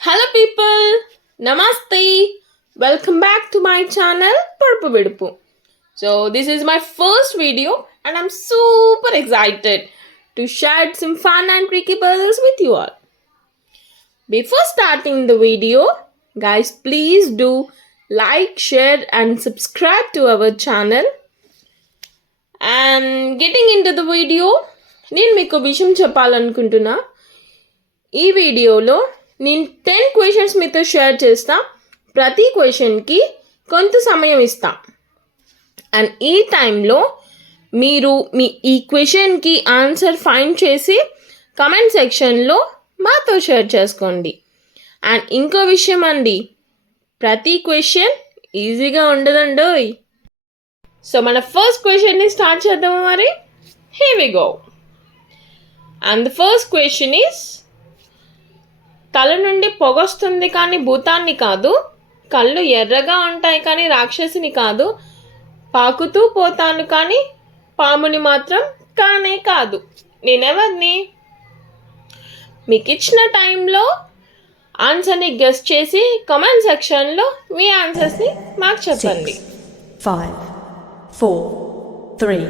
Hello people, Namaste. Welcome back to my channel Podupu Vidupu. So this is my first video and I'm super excited to share some fun and tricky puzzles with you all. Before starting the video, guys, please do like, share and subscribe to our channel. And getting into the video, నేను మీకు విషయం చెప్పాలనుకుంటున్నా. ఈ వీడియోలో నేను 10 క్వశ్చన్స్ మీతో షేర్ చేస్తా. ప్రతి క్వశ్చన్కి కొంత సమయం ఇస్తా. అండ్ ఈ టైంలో మీరు ఈ క్వశ్చన్కి ఆన్సర్ ఫైండ్ చేసి కమెంట్ సెక్షన్లో మాతో షేర్ చేసుకోండి. అండ్ ఇంకో విషయం అండి, ప్రతి క్వశ్చన్ ఈజీగా ఉండదండోయ్. సో మన ఫస్ట్ క్వశ్చన్ని స్టార్ట్ చేద్దాము మరి. Here we go. And the first question is, తల నుండి పొగొస్తుంది కానీ భూతాన్ని కాదు, కళ్ళు ఎర్రగా ఉంటాయి కానీ రాక్షసిని కాదు, పాకుతూ పోతాను కానీ పాముని మాత్రం కానే కాదు, నేనెవరిని? మీకు ఇచ్చిన టైంలో ఆన్సర్ని గెస్ చేసి కామెంట్ సెక్షన్లో మీ ఆన్సర్స్ని మాకు చెప్పండి. 5, 4, 3,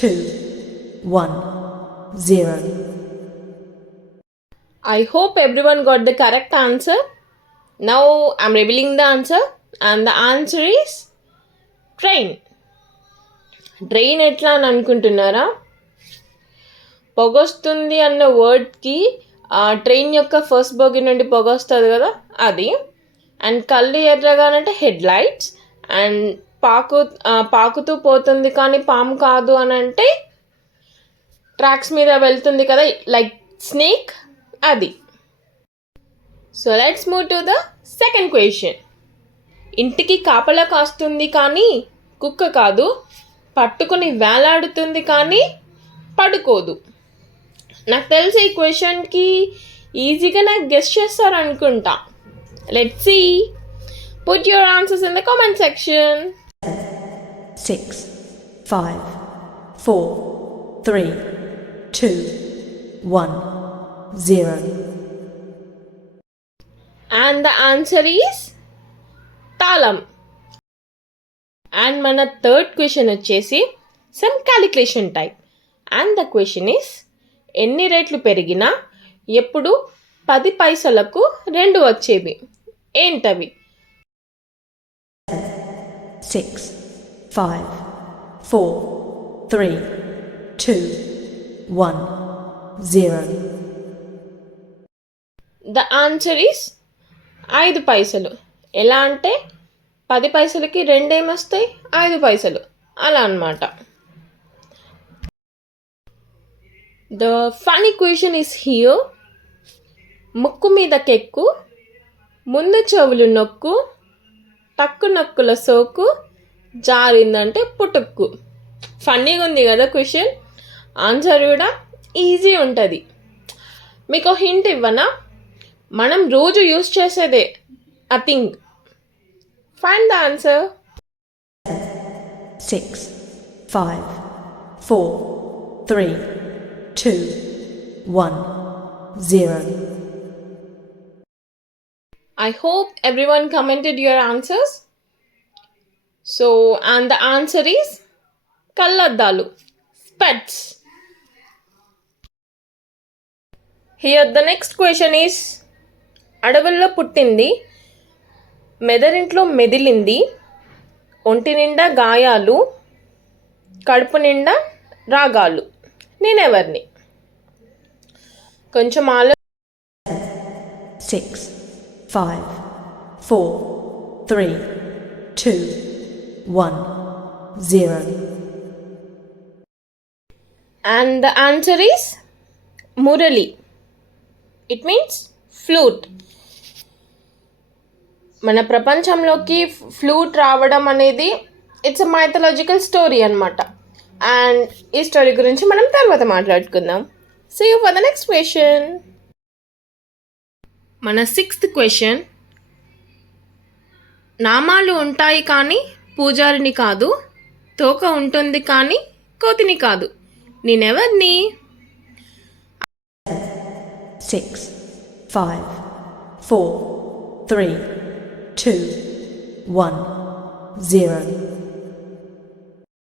2, 1, 0. I hope everyone got the correct answer. Now I'm revealing the answer and the answer is train. Train ఎట్లా అని అనుకుంటున్నారా? పొగొస్తుంది అన్న వర్డ్కి ట్రైన్ యొక్క ఫస్ట్ బోగి నుండి పొగొస్తుంది కదా, అది. అండ్ కళ్ళు ఎర్రగానంటే హెడ్ లైట్స్. అండ్ పాకుతూ పోతుంది కానీ పాము కాదు అని అంటే ట్రాక్స్ మీద వెళ్తుంది కదా, లైక్ స్నేక్, అది. So let's move to the second question. ఇంటికి కాపలా కాస్తుంది కానీ కుక్క కాదు, పట్టుకుని వేలాడుతుంది కానీ పడుకోదు. నాకు తెలిసి ఈ క్వశ్చన్కి ఈజీగా నాకు గెస్ చేస్తారు అనుకుంటా. Let's see. Put your answers in the comment section. 6, 5, 4, 3, 2, 1, 0. And the answer is తాళం. అండ్ మన థర్డ్ క్వశ్చన్ వచ్చేసి some calculation type. And the question is, ఎన్ని రేట్లు పెరిగినా ఎప్పుడు 10 పైసలకు 2 వచ్చేవి, ఏంటవి? 6, 5, 4, 3, 2, 1, 0. ద ఆన్సర్ ఈస్ 5 పైసలు. ఎలా అంటే 10 పైసలకి 2 ఏమొస్తాయి? 5 పైసలు, అలా అన్నమాట. The funny question is here. ముక్కు మీద కెక్కు, ముందు చెవులు నొక్కు, టక్కు నొక్కుల సోకు, జారిందంటే పుటుక్కు. ఫన్నీగా ఉంది కదా క్వశ్చన్. ఆన్సర్ కూడా ఈజీ ఉంటుంది. మీకు హింట్ ఇవ్వనా? మనం రోజు యూజ్ చేసేదే ఆ thing. Find the answer. 6, 5, 4, 3, 2, 1, 0. I hope everyone commented your answers. So, and the answer is కళ్ళద్దాలు, స్పెట్స్. Here the next question is, అడవుల్లో పుట్టింది, మెదరింట్లో మెదిలింది, ఒంటి నిండా గాయాలు, కడుపు నిండా రాగాలు, నేనెవరిని? కొంచెం 6, 5, 4, 3, 2, 1, 0. And the answer is మురళి. It means flute. మన ప్రపంచంలోకి ఫ్లూట్ రావడం అనేది ఇట్స్ అ మైథలాజికల్ స్టోరీ అనమాట. అండ్ ఈ స్టోరీ గురించి మనం తర్వాత మాట్లాడుకుందాం. See you for the next question. మన 6th క్వశ్చన్. నామాలు ఉంటాయి కానీ పూజారిని కాదు, తోక ఉంటుంది కానీ కోతిని కాదు, నేనెవరిని? 6, 5, 4, 3, 2, 1, 0.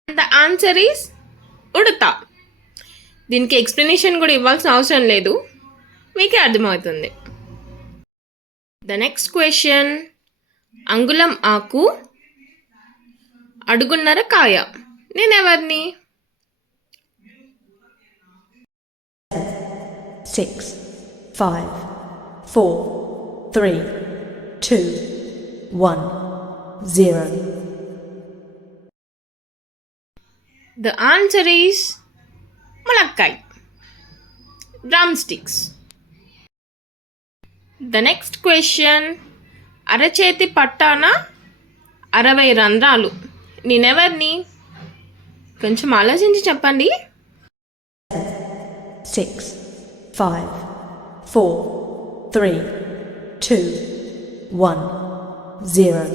The answer is ఉడత. దీనికి ఎక్స్ప్లెనేషన్ కూడా ఇవ్వాల్సిన అవసరం లేదు, మీకే అర్థమవుతుంది. ద నెక్స్ట్ క్వశ్చన్, అంగుళం ఆకు అడుగున్నర కాయ, నేనెవరిని? 6, 5, 4, 3, 2, 1, 0. The answer is ములక్కాయ్, drumsticks. The next question, అరచేతి పట్టాన 60 రంధ్రాలు, నేనెవరిని? కొంచెం ఆలోచించి చెప్పండి. 6, 5, 4, 3, 2, 1, 0.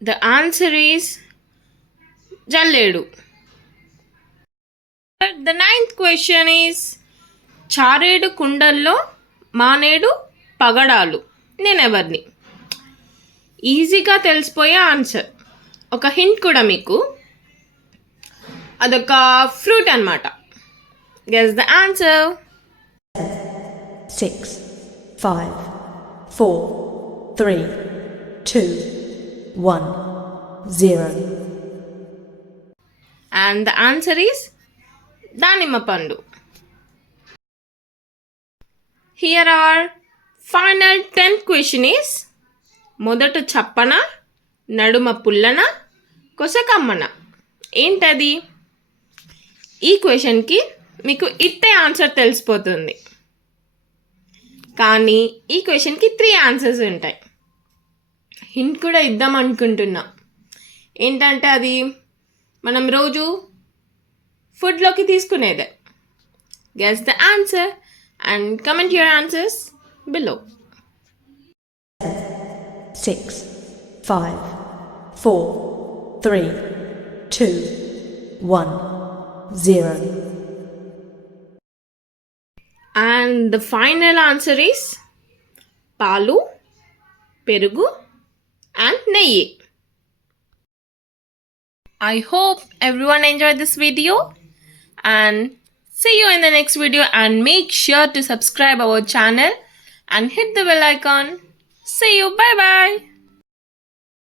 The answer is జల్లేడు. The ninth question is చారేడు కుండల్లో మానేడు పగడాలు, నేనెవరిని? ఈజీగా తెలిసిపోయే ఆన్సర్. ఒక హింట్ కూడా మీకు, అదొక ఫ్రూట్ అన్నమాట. Guess the answer. 6, 5, 4, 3, 2, 1, 0. And the answer is దానిమ్మ పండు. Here are final 10th question is మొదట చప్పన, నడుమ పుల్లన, కొసకమ్మన, ఏంటది? ఈ క్వశ్చన్కి మీకు ఇట్టే ఆన్సర్ తెలిసిపోతుంది, కానీ ఈ క్వశ్చన్కి 3 ఆన్సర్స్ ఉంటాయి. హింట్ కూడా ఇద్దాం అనుకుంటున్నా, ఏంటంటే అది మనం రోజు ఫుడ్లోకి తీసుకునేదే. Guess the answer and comment your answers below. 6, 5, 4, 3, 2, 1, 0. And the final answer is పాలు, పెరుగు and నెయ్యి. I hope everyone enjoyed this video and see you in the next video, and make sure to subscribe our channel and hit the bell icon. See you, bye bye.